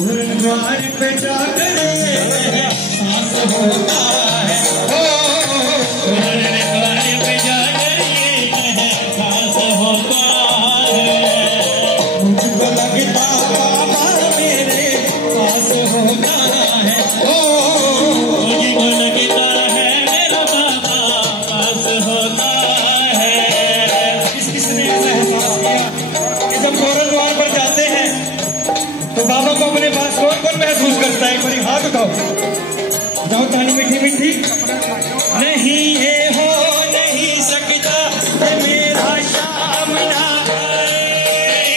द्वार पे जाकर सांस होता है, द्वार पे जाकर सांस होता है। मुझको लगता बाबा मेरे पास होता है, मुझको लगता है मेरा बाबा पास होता है। किसने ऐसा एहसास किया कि जब फौरन द्वार पर जाते हैं तो बाबा को अपने पास कौन कौन महसूस करता है? एक बारी हाथ उठाओ, जाओ ताली मीठी मीठी। नहीं ये हो नहीं सकता ये मेरा सामना,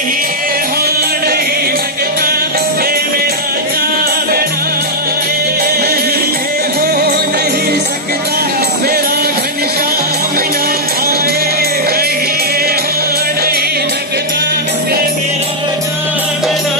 ये हो नहीं सकता ये मेरा सामना, ये हो नहीं सकता मेरा घनश्याम ना आए, ये हो नहीं सकता ये मेरा सामना।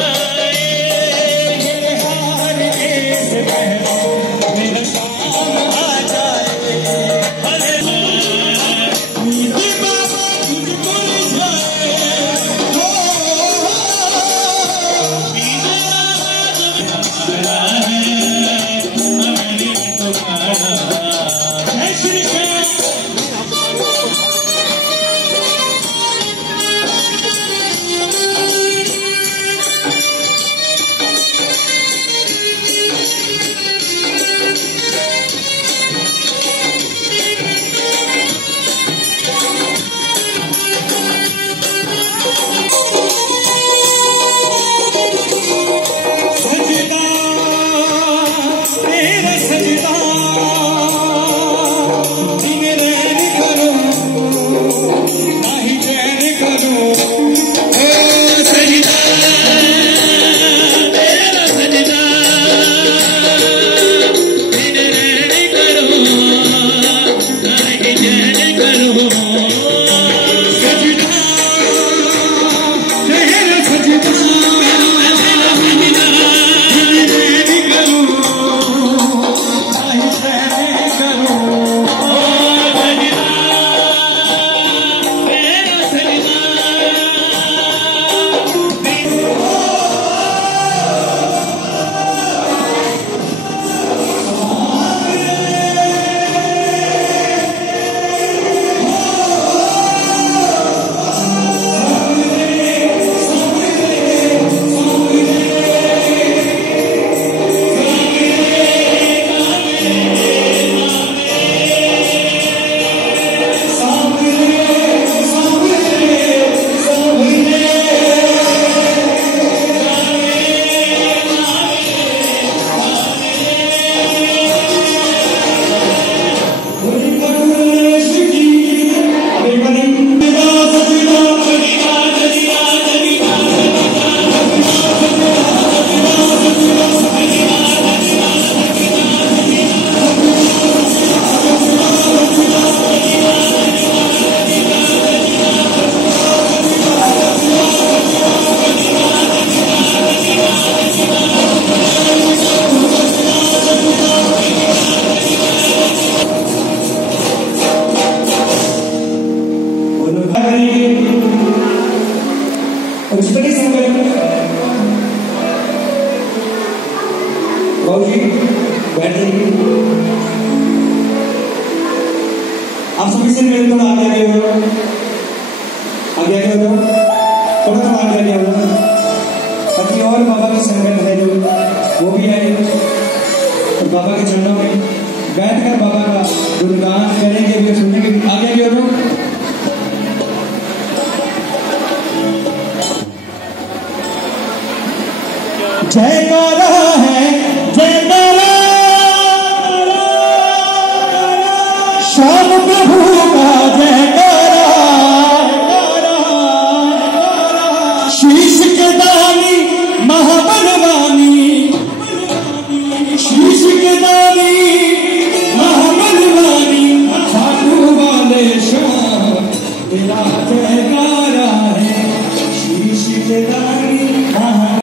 आप सभी से मेरे थोड़ा आगे आगे हो, आगे आगे हो, थोड़ा थोड़ा आगे आगे हो, ताकि और बाबा की संगत है जो वो भी आए और बाबा के चरणों में बैठकर बाबा का गुणगान करेंगे भी, सुनेंगे। आगे आगे हो। जयकारा है जयकारा, श्याम प्रभु का जयकारा, शीश के दानी महाबलवानी, शीश के दानी महाबलवानी, खाटू वाले श्याम तेरा